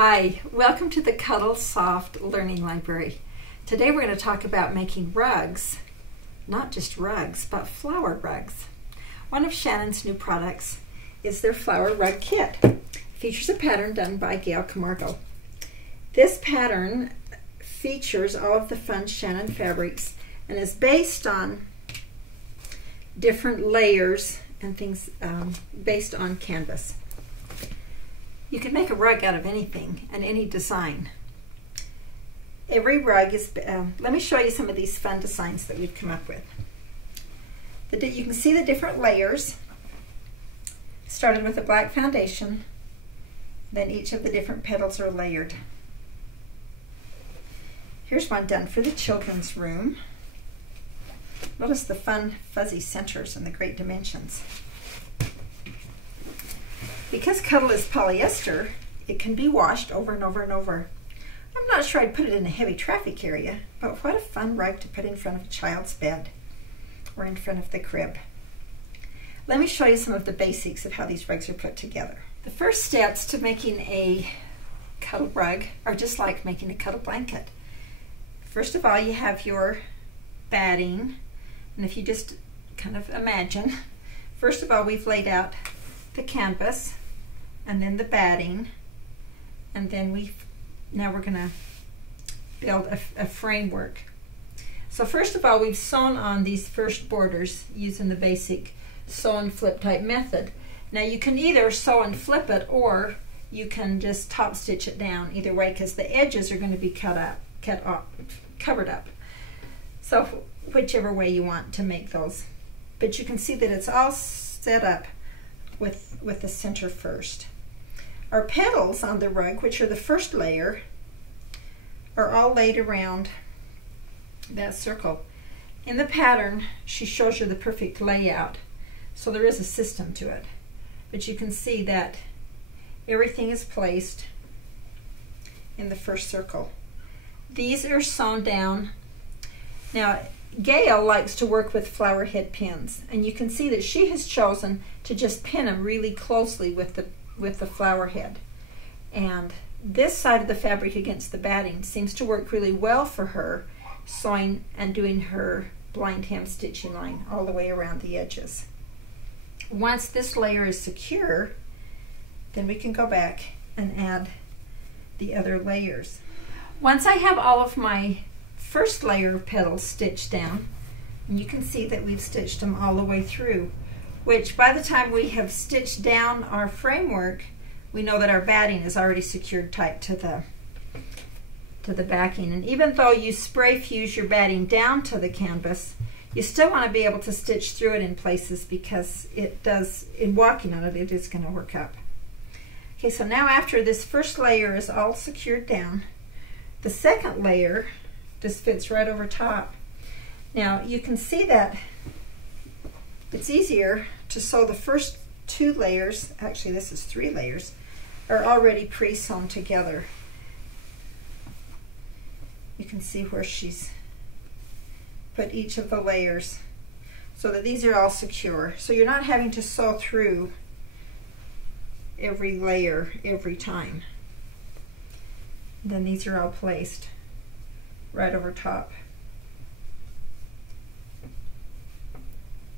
Hi, welcome to the Cuddle Soft Learning Library. Today we're going to talk about making rugs, not just rugs, but flower rugs. One of Shannon's new products is their Flower Rug Kit. It features a pattern done by Gail Camargo. This pattern features all of the fun Shannon fabrics and is based on different layers and things based on canvas. You can make a rug out of anything and any design. Every rug is, let me show you some of these fun designs that we've come up with. You can see the different layers. Started with a black foundation, then each of the different petals are layered. Here's one done for the children's room. Notice the fun fuzzy centers and the great dimensions. Because Cuddle is polyester, it can be washed over and over and over. I'm not sure I'd put it in a heavy traffic area, but what a fun rug to put in front of a child's bed or in front of the crib. Let me show you some of the basics of how these rugs are put together. The first steps to making a Cuddle rug are just like making a Cuddle blanket. First of all, you have your batting, and if you just kind of imagine, first of all, we've laid out the canvas and then the batting, and then now we're going to build a framework. So first of all, we've sewn on these first borders using the basic sew and flip type method. Now you can either sew and flip it, or you can just top stitch it down, either way, because the edges are going to be covered up. So whichever way you want to make those. But you can see that it's all set up with the center first. Our petals on the rug, which are the first layer, are all laid around that circle. In the pattern, she shows you the perfect layout, so there is a system to it. But you can see that everything is placed in the first circle. These are sewn down. Now, Gail likes to work with flower head pins, and you can see that she has chosen to just pin them really closely with the flower head. And this side of the fabric against the batting seems to work really well for her, sewing and doing her blind hem stitching line all the way around the edges. Once this layer is secure, then we can go back and add the other layers. Once I have all of my first layer of petals stitched down, and you can see that we've stitched them all the way through, which by the time we have stitched down our framework, we know that our batting is already secured tight to the backing. And even though you spray fuse your batting down to the canvas, you still want to be able to stitch through it in places, because it does, in walking on it, it is going to work up. Okay, so now after this first layer is all secured down, the second layer just fits right over top. Now you can see that it's easier to sew the first two layers, actually this is 3 layers, are already pre-sewn together. You can see where she's put each of the layers so that these are all secure. So you're not having to sew through every layer every time. Then these are all placed right over top.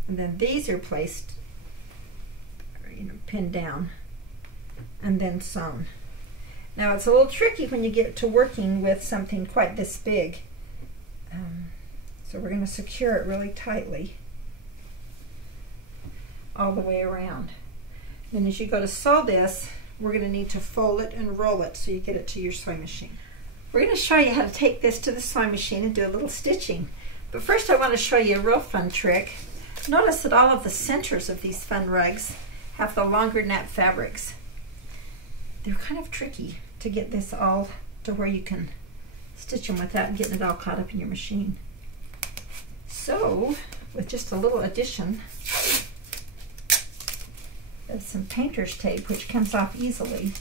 And then these are placed, pinned down and then sewn. Now it's a little tricky when you get to working with something quite this big. So we're going to secure it really tightly all the way around. Then as you go to sew this, we're going to need to fold it and roll it so you get it to your sewing machine. We're going to show you how to take this to the sewing machine and do a little stitching. But first I want to show you a real fun trick. Notice that all of the centers of these fun rugs have the longer nap fabrics. They're kind of tricky to get this all to where you can stitch them without getting it all caught up in your machine. So, with just a little addition of some painter's tape, which comes off easily,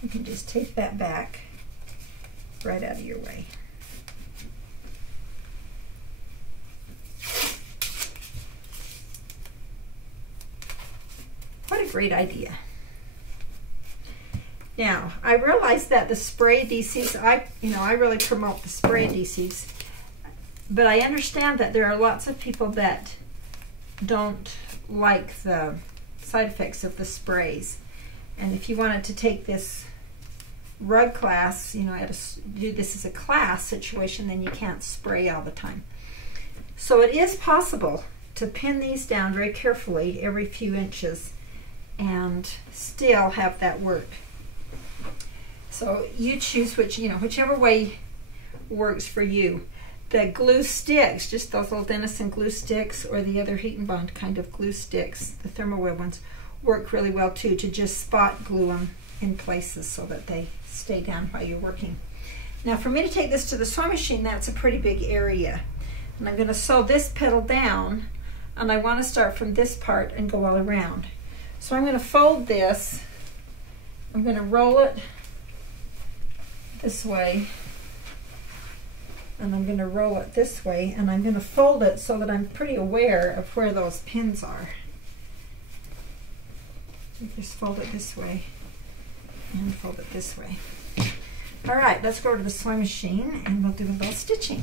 you can just tape that back right out of your way. What a great idea. Now, I realize that the spray adhesives, I really promote the spray adhesives, but I understand that there are lots of people that don't like the side effects of the sprays. And if you wanted to take this rug class, do this as a class situation, then you can't spray all the time. So it is possible to pin these down very carefully every few inches and still have that work. So you choose whichever way works for you. The glue sticks, just those little Denison glue sticks, or the other Heat and Bond kind of glue sticks, the Thermoweb ones, work really well too, to just spot glue them in places so that they stay down while you're working. Now for me to take this to the sewing machine, that's a pretty big area. And I'm going to sew this petal down, and I want to start from this part and go all around. So I'm going to fold this, I'm going to roll it this way, and I'm going to roll it this way, and I'm going to fold it so that I'm pretty aware of where those pins are. Just fold it this way and fold it this way. All right, let's go to the sewing machine and we'll do a little stitching.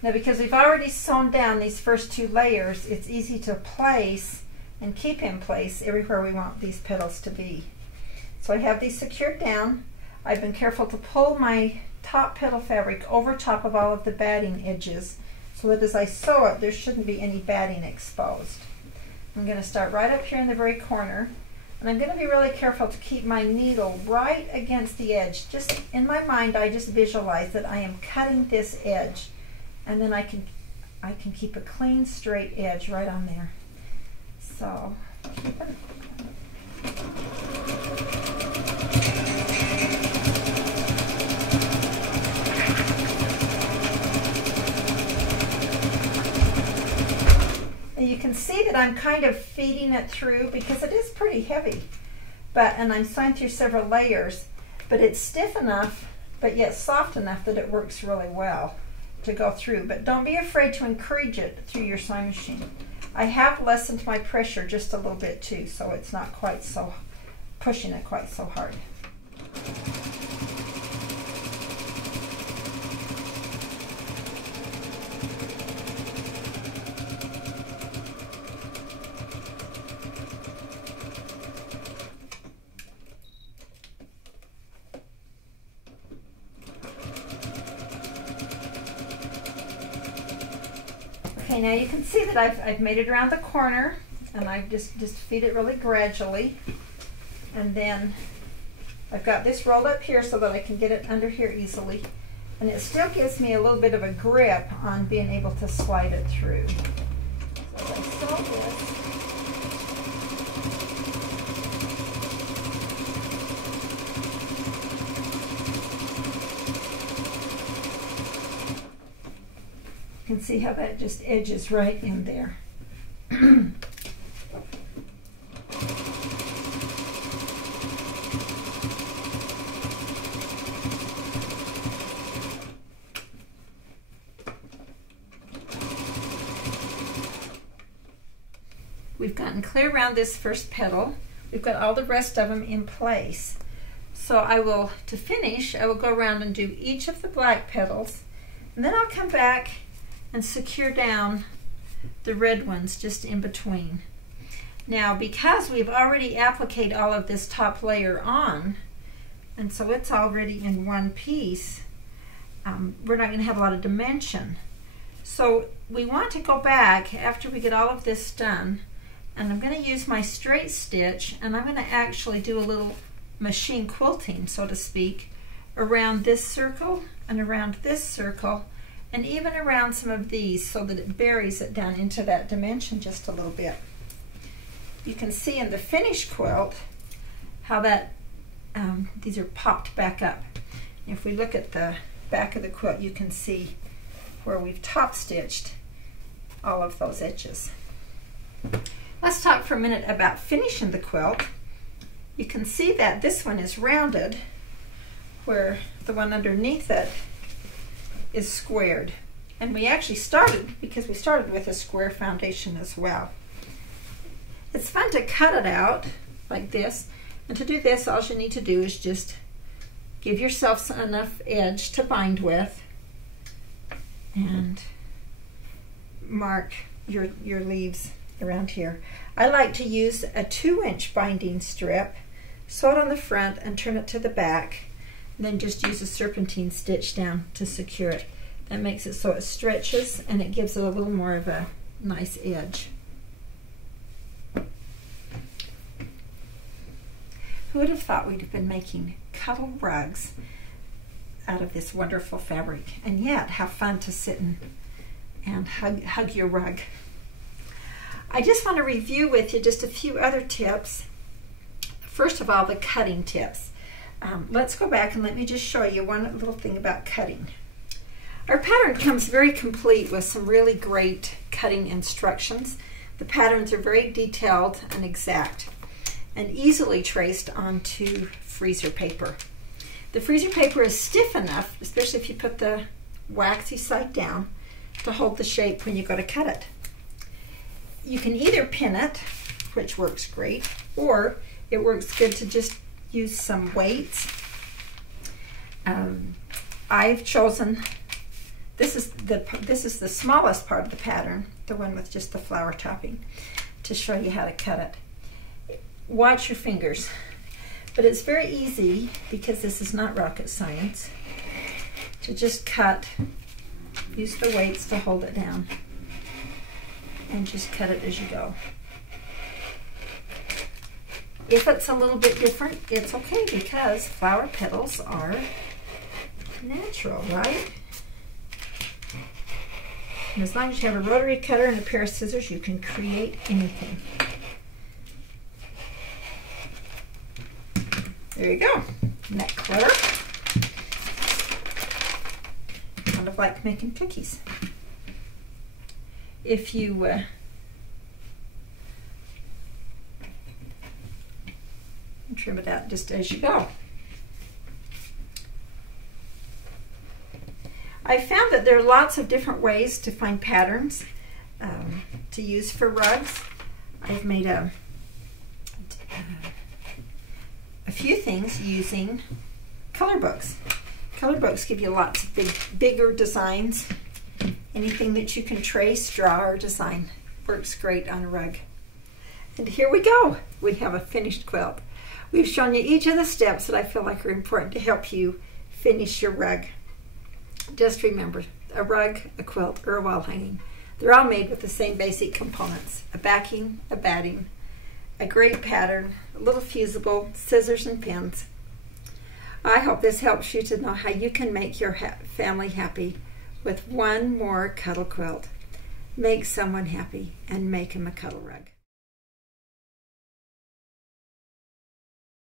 Now, because we've already sewn down these first two layers, it's easy to place and keep in place everywhere we want these petals to be. So I have these secured down. I've been careful to pull my top petal fabric over top of all of the batting edges so that as I sew it, there shouldn't be any batting exposed. I'm going to start right up here in the very corner, and I'm going to be really careful to keep my needle right against the edge. Just in my mind, I just visualize that I am cutting this edge, and then I can keep a clean, straight edge right on there. So, and you can see that I'm kind of feeding it through because it is pretty heavy. And I'm sewing through several layers, but it's stiff enough, but yet soft enough that it works really well to go through. But don't be afraid to encourage it through your sewing machine. I have lessened my pressure just a little bit too, so it's not quite so pushing it quite so hard. Okay, now you can see that I've made it around the corner, and I've just feed it really gradually. And then I've got this rolled up here so that I can get it under here easily. And it still gives me a little bit of a grip on being able to slide it through. So as I sew this, you can see how that just edges right in there. We've gotten clear around this first petal. We've got all the rest of them in place. So to finish, I will go around and do each of the black petals, and then I'll come back and secure down the red ones just in between. Now, because we've already appliqued all of this top layer on, and so it's already in one piece, we're not going to have a lot of dimension. So we want to go back after we get all of this done, and I'm going to use my straight stitch, and I'm going to actually do a little machine quilting, so to speak, around this circle and around this circle, and even around some of these, so that it buries it down into that dimension just a little bit. You can see in the finished quilt how that these are popped back up. If we look at the back of the quilt, you can see where we've top stitched all of those edges. Let's talk for a minute about finishing the quilt. You can see that this one is rounded, where the one underneath it is squared. And we actually started with a square foundation as well. It's fun to cut it out like this, And to do this, all you need to do is just give yourself enough edge to bind with and mark your leaves around here. I like to use a 2-inch binding strip, sew it on the front and turn it to the back, and then just use a serpentine stitch down to secure it. That makes it so it stretches and it gives it a little more of a nice edge. Who would have thought we'd have been making cuddle rugs out of this wonderful fabric, and yet have fun to sit and hug your rug. I just want to review with you just a few other tips. First of all, the cutting tips. Let's go back and let me just show you one little thing about cutting. Our pattern comes very complete with some really great cutting instructions. The patterns are very detailed and exact and easily traced onto freezer paper. The freezer paper is stiff enough, especially if you put the waxy side down, to hold the shape when you go to cut it. You can either pin it, which works great, or it works good to just use some weights. I've chosen, this is the smallest part of the pattern, the one with just the flower topping, to show you how to cut it. Watch your fingers, but it's very easy, because this is not rocket science, to just cut, use the weights to hold it down, and just cut it as you go. If it's a little bit different, it's okay, because flower petals are natural, right? And as long as you have a rotary cutter and a pair of scissors, you can create anything. There you go. Isn't that clever? Kind of like making cookies. If you trim it out just as you go. I found that there are lots of different ways to find patterns to use for rugs. I've made a few things using color books. Color books give you lots of bigger designs. Anything that you can trace, draw, or design works great on a rug. And here we go. We have a finished quilt. We've shown you each of the steps that I feel like are important to help you finish your rug. Just remember, a rug, a quilt, or a wall hanging, they're all made with the same basic components: a backing, a batting, a great pattern, a little fusible, scissors and pins. I hope this helps you to know how you can make your family happy with one more cuddle quilt. Make someone happy and make them a cuddle rug.